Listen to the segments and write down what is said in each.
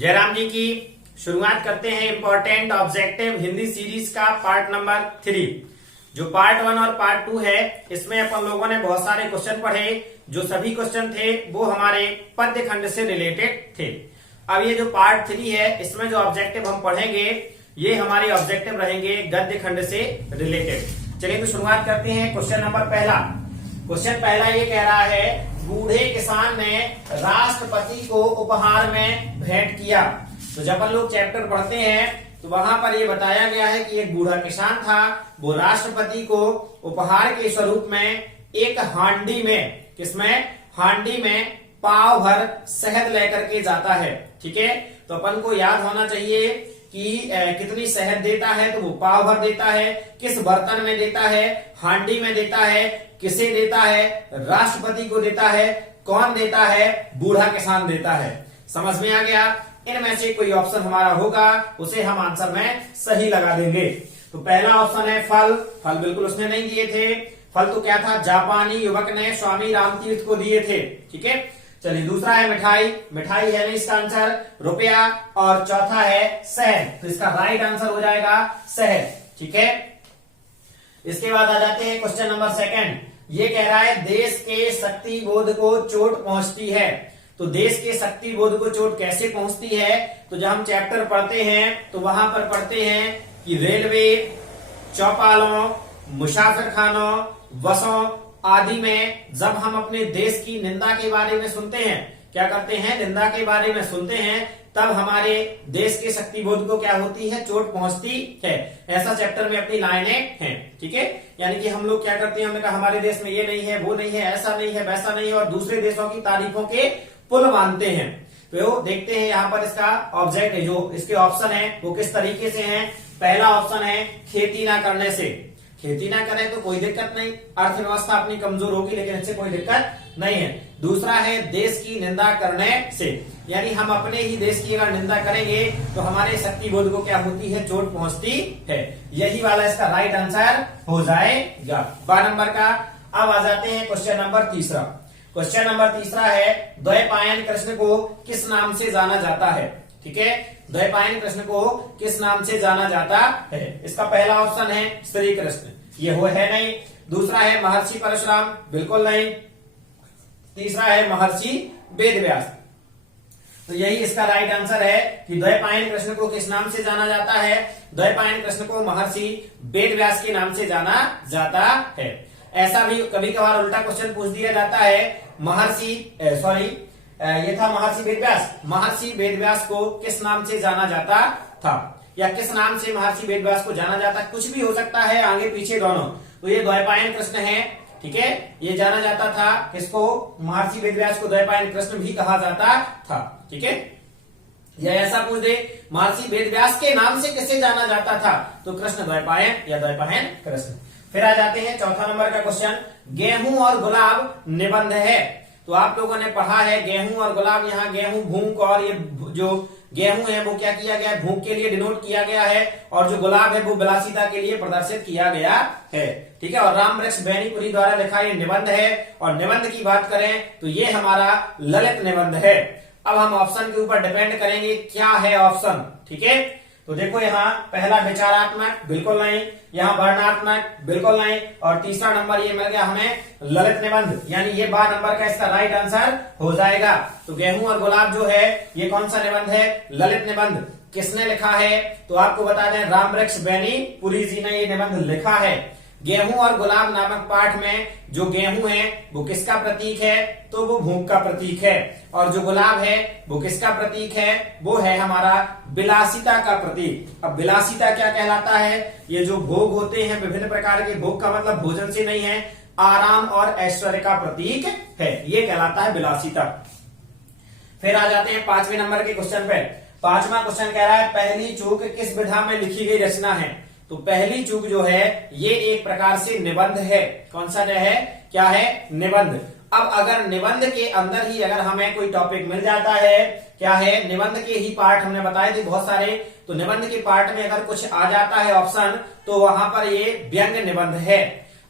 जयराम जी की शुरुआत करते हैं इंपॉर्टेंट ऑब्जेक्टिव हिंदी सीरीज का पार्ट नंबर 3। जो पार्ट 1 और पार्ट 2 है, इसमें अपन लोगों ने बहुत सारे क्वेश्चन पढ़े। जो सभी क्वेश्चन थे वो हमारे पद्य खंड से रिलेटेड थे। अब ये जो पार्ट 3 है, इसमें जो ऑब्जेक्टिव हम पढ़ेंगे ये हमारे ऑब्जेक्टिव रहेंगे गद्य खंड से रिलेटेड। चलिए तो शुरुआत करते हैं। क्वेश्चन नंबर पहला। क्वेश्चन पहला ये कह रहा है, बूढ़े किसान ने राष्ट्रपति को उपहार में भेंट किया। तो जब अपन लोग चैप्टर पढ़ते हैं तो वहां पर ये बताया गया है कि एक बूढ़ा किसान था, वो राष्ट्रपति को उपहार के स्वरूप में एक हांडी में, किसमें, हांडी में पाव भर शहद लेकर के जाता है। ठीक है, तो अपन को याद होना चाहिए कि कितनी शहद देता है, तो वो पाव भर देता है। किस बर्तन में देता है, हांडी में देता है। किसे देता है, राष्ट्रपति को देता है। कौन देता है, बूढ़ा किसान देता है। समझ में आ गया। इनमें से कोई ऑप्शन हमारा होगा, उसे हम आंसर में सही लगा देंगे। तो पहला ऑप्शन है फल। फल बिल्कुल उसने नहीं दिए थे। फल तो क्या था, जापानी युवक ने स्वामी रामतीर्थ को दिए थे। ठीक है, चलिए दूसरा है मिठाई। मिठाई है नहीं इसका आंसर, रुपया। और चौथा है शहद, तो इसका राइट आंसर हो जाएगा शहद। ठीक है, इसके बाद आ जाते हैं क्वेश्चन नंबर 2। ये कह रहा है, देश के शक्ति बोध को चोट पहुंचती है। तो देश के शक्ति बोध को चोट कैसे पहुंचती है, तो जब हम चैप्टर पढ़ते हैं तो वहां पर पढ़ते हैं कि रेलवे, चौपालों, मुसाफिर खानों, बसों आदि में जब हम अपने देश की निंदा के बारे में सुनते हैं, क्या करते हैं, निंदा के बारे में सुनते हैं, तब हमारे देश के शक्ति बोध को क्या होती है, चोट पहुंचती है। ऐसा चैप्टर में अपनी लाइनें हैं। ठीक है, यानी कि हम लोग क्या करते हैं, हमने कहा हमारे देश में ये नहीं है, वो नहीं है, ऐसा नहीं है, वैसा नहीं है, और दूसरे देशों की तारीफों के पुल मानते हैं। तो देखते हैं यहाँ पर इसका ऑब्जेक्ट है, जो इसके ऑप्शन है वो किस तरीके से हैं। पहला ऑप्शन है खेती ना करने से। खेती ना करें तो कोई दिक्कत नहीं, अर्थव्यवस्था अपनी कमजोर होगी, लेकिन इससे कोई दिक्कत नहीं है। दूसरा है देश की निंदा करने से, यानी हम अपने ही देश की अगर निंदा करेंगे तो हमारे शक्ति बोध को क्या होती है, चोट पहुंचती है। यही वाला इसका राइट आंसर हो जाएगा 12 नंबर का। अब आ जाते हैं क्वेश्चन नंबर 3। क्वेश्चन नंबर 3 है, द्वैपायन कृष्ण को किस नाम से जाना जाता है। ठीक है, द्वैपायन कृष्ण को किस नाम से जाना जाता है। इसका पहला ऑप्शन है श्री कृष्ण, ये वो है नहीं। दूसरा है महर्षि परशुराम, बिल्कुल नहीं। तीसरा है महर्षि वेदव्यास। तो यही इसका राइट आंसर है कि द्वैपायन कृष्ण को किस नाम से जाना जाता है। द्वैपायन कृष्ण को महर्षि वेदव्यास के नाम से जाना जाता है। ऐसा भी कभी कभार उल्टा क्वेश्चन पूछ दिया जाता है, ये था महर्षि वेदव्यास। महर्षि वेदव्यास को किस नाम से जाना जाता था, या किस नाम से महर्षि वेदव्यास को जाना जाता, कुछ भी हो सकता है, आगे पीछे दोनों। तो ये द्वैपायन कृष्ण है। ठीक है, ये जाना जाता था किसको, महर्षि वेदव्यास को द्वैपायन कृष्ण भी कहा जाता था। ठीक है, या ऐसा पूछ दे, महर्षि वेदव्यास के नाम से किसे जाना जाता था, तो कृष्ण द्वैपायन या द्वैपायन कृष्ण। फिर आ जाते हैं चौथा नंबर का क्वेश्चन, गेहूं और गुलाब निबंध है। तो आप लोगों ने पढ़ा है गेहूं और गुलाब, यहाँ गेहूं भूख, और ये जो गेहूं है वो क्या किया गया है, भूख के लिए डिनोट किया गया है, और जो गुलाब है वो विलासिता के लिए प्रदर्शित किया गया है। ठीक है, और राम वृक्ष बैनीपुरी द्वारा लिखा ये निबंध है। और निबंध की बात करें तो ये हमारा ललित निबंध है। अब हम ऑप्शन के ऊपर डिपेंड करेंगे क्या है ऑप्शन। ठीक है, तो देखो यहाँ पहला विचारात्मक, बिल्कुल नहीं। यहाँ वर्णात्मक, बिल्कुल नहीं। और तीसरा नंबर ये मिल गया हमें ललित निबंध, यानी ये 12 नंबर का इसका राइट आंसर हो जाएगा। तो गेहूं और गुलाब जो है ये कौन सा निबंध है, ललित निबंध। किसने लिखा है, तो आपको बता दें राम वृक्ष बैनीपुरी जी ने ये निबंध लिखा है। गेहूं और गुलाब नामक पाठ में जो गेहूं है वो किसका प्रतीक है, तो वो भूख का प्रतीक है। और जो गुलाब है वो किसका प्रतीक है, वो है हमारा विलासिता का प्रतीक। अब विलासिता क्या कहलाता है, ये जो भोग होते हैं विभिन्न प्रकार के, भोग का मतलब भोजन से नहीं है, आराम और ऐश्वर्य का प्रतीक है, ये कहलाता है विलासिता। फिर आ जाते हैं 5वें नंबर के क्वेश्चन पे। 5वां क्वेश्चन कह रहा है, पहली चूक किस विधा में लिखी गई रचना है। तो पहली चूक जो है ये एक प्रकार से निबंध है। कौन सा है, क्या है, निबंध। अब अगर निबंध के अंदर ही अगर हमें कोई टॉपिक मिल जाता है, क्या है, निबंध के ही पार्ट हमने बताए थे बहुत सारे, तो निबंध के पार्ट में अगर कुछ आ जाता है ऑप्शन, तो वहां पर ये व्यंग निबंध है।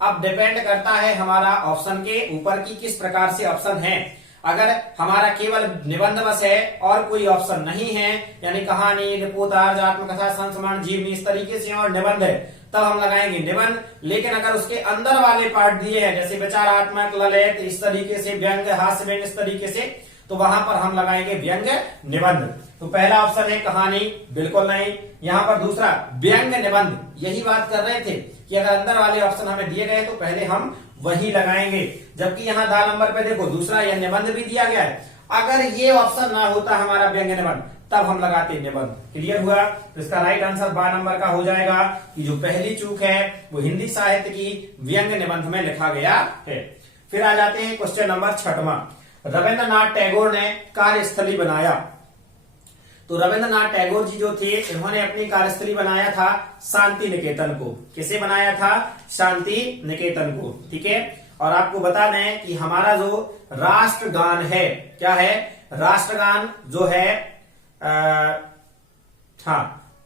अब डिपेंड करता है हमारा ऑप्शन के ऊपर की किस प्रकार से ऑप्शन है। अगर हमारा केवल निबंध बस है और कोई ऑप्शन नहीं है, यानी कहानी, रिपोर्टाज, आत्मकथा, संस्मरण, जीवनी, इस तरीके से और निबंध है, तब हम लगाएंगे निबंध। लेकिन अगर उसके अंदर वाले पार्ट दिए हैं जैसे विचारात्मक, ललित, इस तरीके से व्यंग, हास्य व्यंग, इस तरीके से, तो वहां पर हम लगाएंगे व्यंग निबंध। तो पहला ऑप्शन है कहानी, बिल्कुल नहीं। यहाँ पर दूसरा व्यंग निबंध, यही बात कर रहे थे कि अगर अंदर वाले ऑप्शन हमें दिए गए तो पहले हम वही लगाएंगे। जबकि यहाँ दा नंबर पे देखो दूसरा यह निबंध भी दिया गया है। अगर ये ऑप्शन ना होता हमारा व्यंग निबंध, तब हम लगाते निबंध। क्लियर हुआ? तो इसका राइट आंसर बा नंबर का हो जाएगा कि जो पहली चूक है वो हिंदी साहित्य की व्यंग निबंध में लिखा गया है। फिर आ जाते हैं क्वेश्चन नंबर 6वां। रविंद्रनाथ टैगोर ने कार्यस्थली बनाया। तो रविंद्रनाथ टैगोर जी जो थे, इन्होंने अपनी कार्यस्थली बनाया था शांति निकेतन को। किसे बनाया था? शांति निकेतन को। ठीक है। और आपको बता दें कि हमारा जो राष्ट्रगान है, क्या है? राष्ट्रगान जो है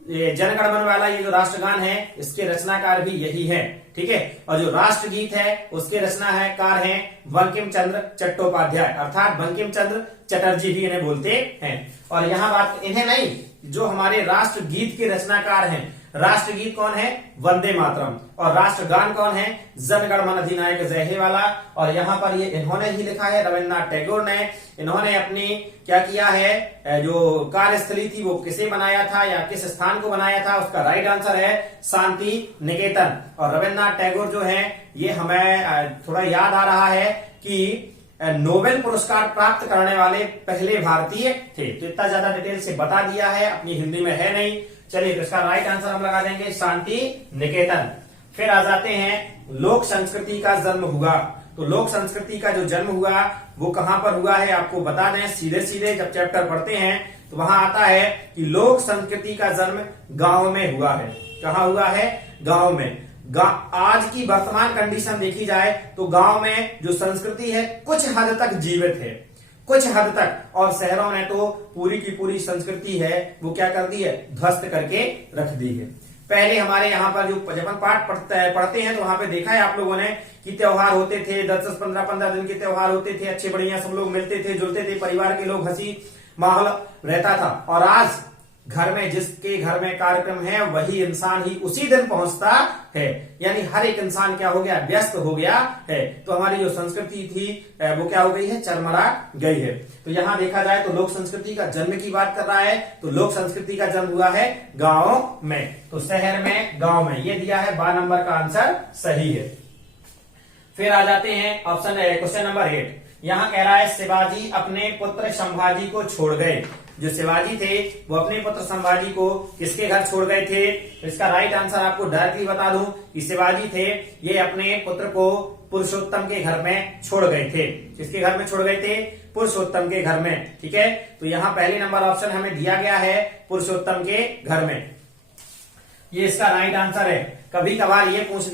ये जन गण मन वाला ये जो राष्ट्रगान है, इसके रचनाकार भी यही है। ठीक है। और जो राष्ट्रगीत है उसके रचनाकार हैं बंकिम चंद्र चट्टोपाध्याय, अर्थात बंकिम चंद्र चटर्जी भी इन्हें बोलते हैं। और यहाँ बात इन्हें नहीं, जो हमारे राष्ट्रगीत के रचनाकार हैं, राष्ट्रगीत कौन है? वंदे मातरम। और राष्ट्रगान कौन है? जन गण मन अधिनायक जय हे वाला। और यहाँ पर ये इन्होंने ही लिखा है, रविन्द्रनाथ टैगोर ने। इन्होंने अपनी क्या किया है, जो कार्यस्थली थी वो किसे बनाया था या किस स्थान को बनाया था? उसका राइट आंसर है शांति निकेतन। और रविन्द्रनाथ टैगोर जो है, ये हमें थोड़ा याद आ रहा है कि नोबेल पुरस्कार प्राप्त करने वाले पहले भारतीय थे। तो इतना ज्यादा डिटेल से बता दिया है, अपनी हिंदी में है नहीं। चलिए, तो इसका राइट आंसर हम लगा देंगे शांति निकेतन। फिर आ जाते हैं लोक संस्कृति का जन्म हुआ। तो लोक संस्कृति का जो जन्म हुआ वो कहां पर हुआ है आपको बता दें। सीधे सीधे जब चैप्टर पढ़ते हैं तो वहां आता है कि लोक संस्कृति का जन्म गांव में हुआ है। कहां हुआ है? गांव में। आज की वर्तमान कंडीशन देखी जाए तो गांव में जो संस्कृति है कुछ हद तक जीवित है, कुछ हद तक। और शहरों ने तो पूरी की पूरी संस्कृति है वो क्या कर दी है? ध्वस्त करके रख दी है। पहले हमारे यहाँ पर जो जब हम पाठ पढ़ते हैं तो वहां पे देखा है आप लोगों ने कि त्योहार होते थे, 10-10, 15-15 दिन के त्योहार होते थे, अच्छे बढ़िया सब लोग मिलते थे, जुलते थे, परिवार के लोग, हंसी माहौल रहता था। और आज घर में जिसके घर में कार्यक्रम है वही इंसान ही उसी दिन पहुंचता है, यानी हर एक इंसान क्या हो गया? व्यस्त हो गया है। तो हमारी जो संस्कृति थी वो क्या हो गई है? चरमरा गई है। तो यहाँ देखा जाए तो लोक संस्कृति का जन्म की बात कर रहा है, तो लोक संस्कृति का जन्म हुआ है गांव में। तो शहर में, गांव में, ये दिया है बा नंबर का आंसर सही है। फिर आ जाते हैं ऑप्शन क्वेश्चन नंबर 8। यहाँ कह रहा है शिवाजी अपने पुत्र संभाजी को छोड़ गए। जो शिवाजी थे वो अपने पुत्र संभाजी को किसके घर छोड़ गए थे? इसका राइट आंसर आपको डायरेक्टली बता दूं कि शिवाजी थे, ये अपने पुत्र को पुरुषोत्तम के घर में छोड़ गए थे। किसके घर में छोड़ गए थे? पुरुषोत्तम के घर में। ठीक है। तो यहाँ पहले नंबर ऑप्शन हमें दिया गया है पुरुषोत्तम के घर में, ये इसका राइट आंसर है। कभी कभार ये पूछ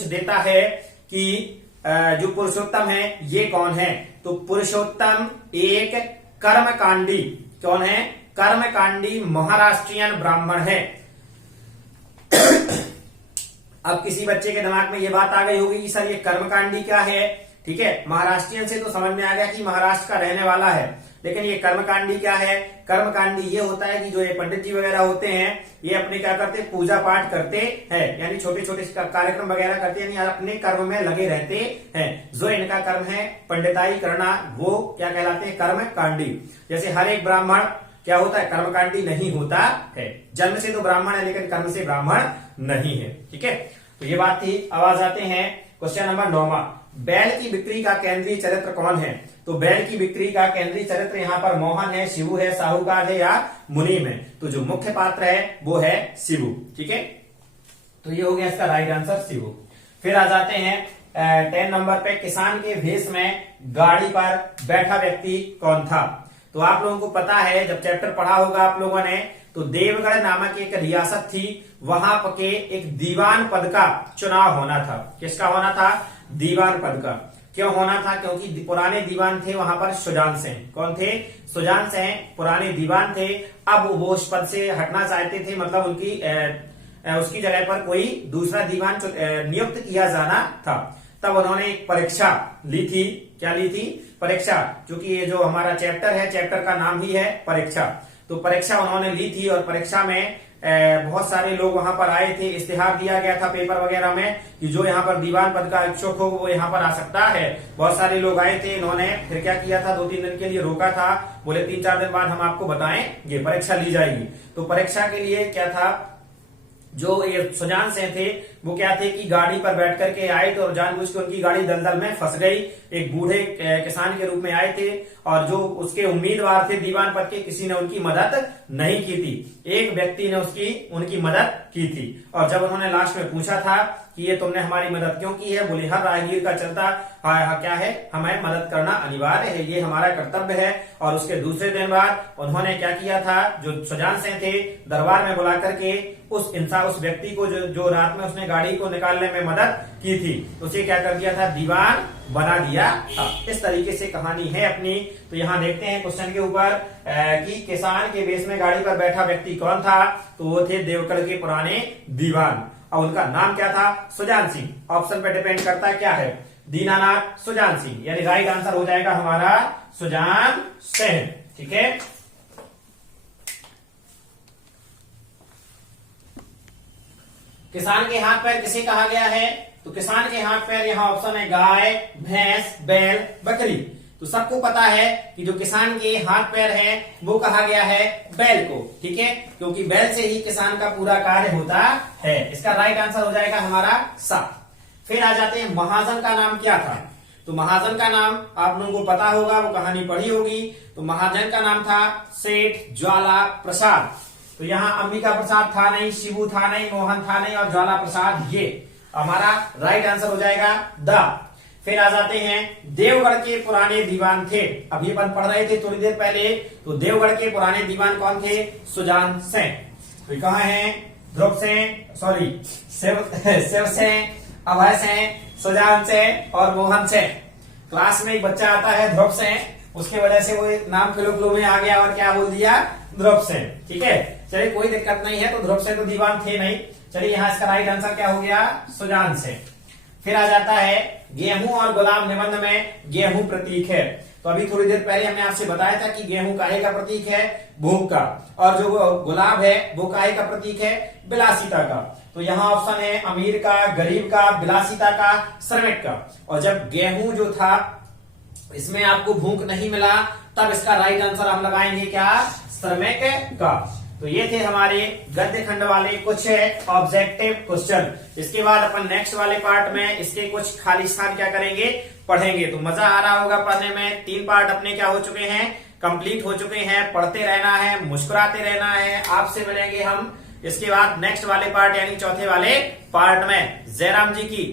देता है कि जो पुरुषोत्तम है ये कौन है? तो पुरुषोत्तम एक कर्मकांडी, कौन है? कर्मकांडी महाराष्ट्रियन ब्राह्मण है। अब किसी बच्चे के दिमाग में ये बात आ गई होगी कि सर ये कर्मकांडी क्या है? ठीक है, महाराष्ट्रियन से तो समझ में आ गया कि महाराष्ट्र का रहने वाला है, लेकिन ये कर्मकांडी क्या है? कर्मकांडी ये होता है कि जो ये पंडित जी वगैरह होते हैं ये अपने क्या करते हैं? पूजा पाठ करते हैं, यानी छोटे छोटे कार्यक्रम वगैरह करते हैं, यानी अपने कर्म में लगे रहते हैं। जो इनका कर्म है पंडिताई करना, वो क्या कहलाते हैं? कर्मकांडी। जैसे हर एक ब्राह्मण क्या होता है? कर्मकांडी नहीं होता है। जन्म से तो ब्राह्मण है लेकिन कर्म से ब्राह्मण नहीं है। ठीक है, तो ये बात थी। अब आ जाते हैं क्वेश्चन नंबर 9वां। बैल की बिक्री का केंद्रीय चरित्र कौन है? तो बैल की बिक्री का केंद्रीय चरित्र यहाँ पर मोहन है, शिवू है, साहूकार है या मुनीम है? तो जो मुख्य पात्र है वो है शिवू। ठीक है, तो ये हो गया इसका राइट आंसर शिवू। फिर आ जाते हैं 10 नंबर पे, किसान के भेष में गाड़ी पर बैठा व्यक्ति कौन था? तो आप लोगों को पता है, जब चैप्टर पढ़ा होगा आप लोगों ने, तो देवगढ़ नामक एक रियासत थी, वहां के एक दीवान पद का चुनाव होना था। किसका होना था? दीवान पद का। क्यों होना था? क्योंकि पुराने दीवान थे वहां पर सुजान सिंह। कौन थे? सुजान सिंह पुराने दीवान थे। अब वो उस पद से हटना चाहते थे, मतलब उसकी जगह पर कोई दूसरा दीवान नियुक्त किया जाना था। तब उन्होंने एक परीक्षा ली थी क्या ली थी? परीक्षा। क्योंकि ये जो हमारा चैप्टर है, चैप्टर का नाम ही है परीक्षा। तो परीक्षा उन्होंने ली थी और परीक्षा में बहुत सारे लोग वहां पर आए थे। इश्तिहार दिया गया था पेपर वगैरह में कि जो यहाँ पर दीवान पद का इच्छुक हो वो यहाँ पर आ सकता है। बहुत सारे लोग आए थे। इन्होंने फिर क्या किया था, 2-3 दिन के लिए रोका था। बोले 3-4 दिन बाद हम आपको बताएंगे, परीक्षा ली जाएगी। तो परीक्षा के लिए क्या था, जो ये सुजान सिंह थे वो क्या थे कि गाड़ी पर बैठ करके आए थे और जानबूझ के उनकी गाड़ी दलदल में फंस गई। एक बूढ़े किसान के रूप में आए थे और जो उसके उम्मीदवार थे दीवान पद के, किसी ने उनकी मदद नहीं की थी। एक व्यक्ति ने उनकी मदद की थी। और जब उन्होंने लास्ट में पूछा था कि ये तुमने हमारी मदद क्यों की है, बोले हर राहगीर का चलता क्या है, हमें मदद करना अनिवार्य है, ये हमारा कर्तव्य है। और उसके दूसरे दिन बाद उन्होंने क्या किया था, जो सुजान सिंह थे दरबार में बुला करके उस व्यक्ति को जो रात में उसने गाड़ी को निकालने में मदद की थी, उसे क्या कर दिया था, दीवान बना दिया था। इस तरीके से कहानी है अपनी। तो यहाँ देखते हैं क्वेश्चन के ऊपर कि किसान के वेश में गाड़ी पर बैठा व्यक्ति कौन था, तो वो थे देवगढ़ के पुराने दीवान। और उनका नाम क्या था, सुजान सिंह। ऑप्शन पे डिपेंड करता है क्या है, दीनानाथ सुजान सिंह, यानी राइट आंसर हो जाएगा हमारा सुजान सिंह। ठीक है। किसान के हाथ पैर किसे कहा गया है, तो किसान के हाथ पैर यहाँ ऑप्शन है गाय, भैंस, बैल, बकरी। तो सबको पता है कि जो किसान के हाथ पैर है वो कहा गया है बैल को। ठीक है, क्योंकि बैल से ही किसान का पूरा कार्य होता है। इसका राइट आंसर हो जाएगा हमारा 7। फिर आ जाते हैं महाजन का नाम क्या था। तो महाजन का नाम आप लोगों को पता होगा, वो कहानी पढ़ी होगी। तो महाजन का नाम था सेठ ज्वाला प्रसाद। तो यहाँ अंबिका प्रसाद था नहीं, शिबू था नहीं, मोहन था नहीं और ज्वाला प्रसाद, ये हमारा राइट आंसर हो जाएगा द। फिर आ जाते हैं देवगढ़ के पुराने दीवान थे। अभी अपन पढ़ रहे थे थोड़ी देर पहले। तो देवगढ़ के पुराने दीवान कौन थे, सुजान सिंह। तो कहाँ है, ध्रुव सिंह, सॉरी शिव सिंह, अभय सिंह, सुजान सिंह और मोहन सिंह। क्लास में एक बच्चा आता है ध्रुव सिंह, उसके वजह से वो नाम फ्लो में आ गया और क्या बोल दिया, ध्रुव सिंह। ठीक है, चलिए कोई दिक्कत नहीं है। तो ध्रुव सिंह तो दीवान थे नहीं। चलिए यहाँ इसका राइट आंसर क्या हो गया, सुजान सिंह। फिर आ जाता है गेहूं और गुलाब निबंध में गेहूं प्रतीक है। तो अभी थोड़ी देर पहले हमने आपसे बताया था कि गेहूं काहे का प्रतीक है, भूख का। और जो गुलाब है वो काहे का प्रतीक है, विलासिता का। तो यहाँ ऑप्शन है अमीर का, गरीब का, विलासिता का, श्रमिक का। और जब गेहूं जो था इसमें आपको भूख नहीं मिला, तब इसका राइट आंसर हम लगाएंगे क्या, श्रमिक का। तो ये थे हमारे गद्य खंड वाले कुछ ऑब्जेक्टिव क्वेश्चन। इसके बाद अपन नेक्स्ट वाले पार्ट में इसके कुछ खाली स्थान क्या करेंगे, पढ़ेंगे। तो मजा आ रहा होगा पढ़ने में। 3 पार्ट अपने क्या हो चुके हैं, कंप्लीट हो चुके हैं। पढ़ते रहना है, मुस्कुराते रहना है। आपसे मिलेंगे हम इसके बाद नेक्स्ट वाले पार्ट यानी चौथे वाले पार्ट में। जयराम जी की